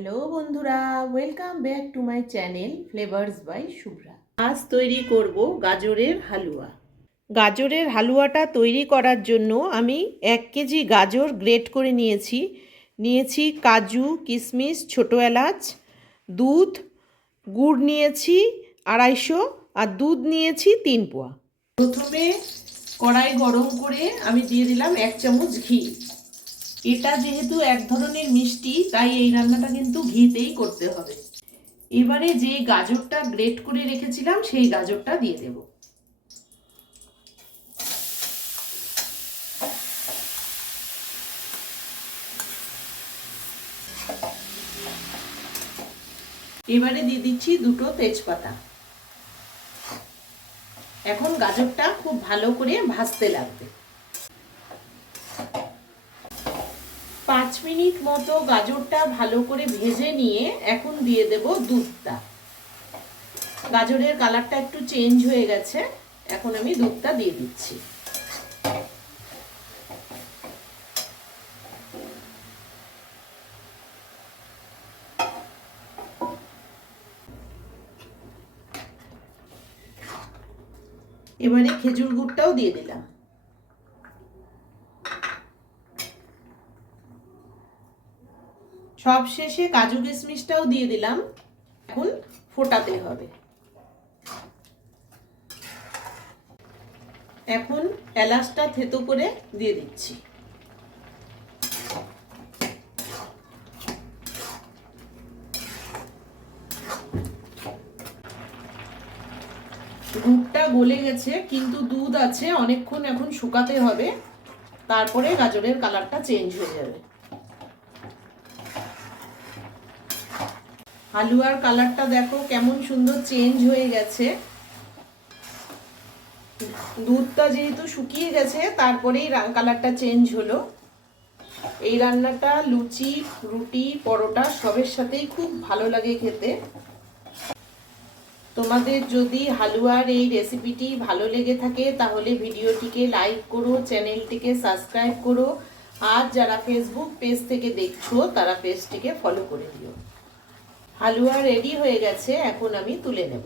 Hello বন্ধুরা, welcome back to my channel flavours by Shubhra. আজ তৈরি করব গাজরের হালুয়া। গাজরের হালুয়াটা তৈরি করার জন্য আমি 1 কেজি গাজর গ্রেট করে নিয়েছি কাজু, কিশমিশ, ছোটো এলাচ, দুধ, গুড় নিয়েছি 250 আর দুধ নিয়েছি 3 পোয়া। প্রথমে কড়াই গরম করে আমি দিয়ে দিলাম 1 চামচ ঘি। এটা যেহেতু এক ধরনের মিষ্টি, তাই এই রান্নাটা কিন্তু ঘিতেই করতে হবে। এবারে যে গাজরটা গ্রেট করে রেখেছিলাম সেই গাজরটা দিয়ে দেব। এবারে দিয়ে দিচ্ছি 2টো তেজপাতা। এখন গাজরটা খুব ভালো করে ভাজতে লাগবে। 5 মিনিট মতো গাজরটা ভালো করে ভেজে নিয়ে এখন দিয়ে দেব দুধটা। গাজরের কালারটা একটু চেঞ্জ হয়ে গেছে, এখন আমি দুধটা দিয়ে দিচ্ছি। এবারে খেজুর গুড়টাও দিয়ে দিলাম। সব শেষে কাজু কিশমিশটাও দিয়ে দিলাম। এখন ফোটাতে হবে। এখন এলাচটা থেতো করে দিয়ে দিচ্ছি। দুধটা গলে গেছে, কিন্তু দুধ আছে অনেকক্ষণ, এখন শুকাতে হবে, তারপরে গাজরের কালারটা চেঞ্জ হয়ে যাবে। হালুয়ার কালারটা দেখো কেমন সুন্দর চেঞ্জ হয়ে গেছে। দুধটা যেহেতু শুকিয়ে গেছে, তারপরেই কালারটা চেঞ্জ হলো। এই রান্নাটা লুচি, রুটি, পরোটা সবের সাথেই খুব ভালো লাগে খেতে। তোমাদের যদি হালুয়ার এই রেসিপিটি ভালো লেগে থাকে তাহলে ভিডিওটিকে লাইক করো, চ্যানেলটিকে সাবস্ক্রাইব করো, আর যারা ফেসবুক পেজ থেকে দেখছো তারা পেজটিকে ফলো করে দিও। হালুয়া রেডি হয়ে গেছে, এখন আমি তুলে নেব।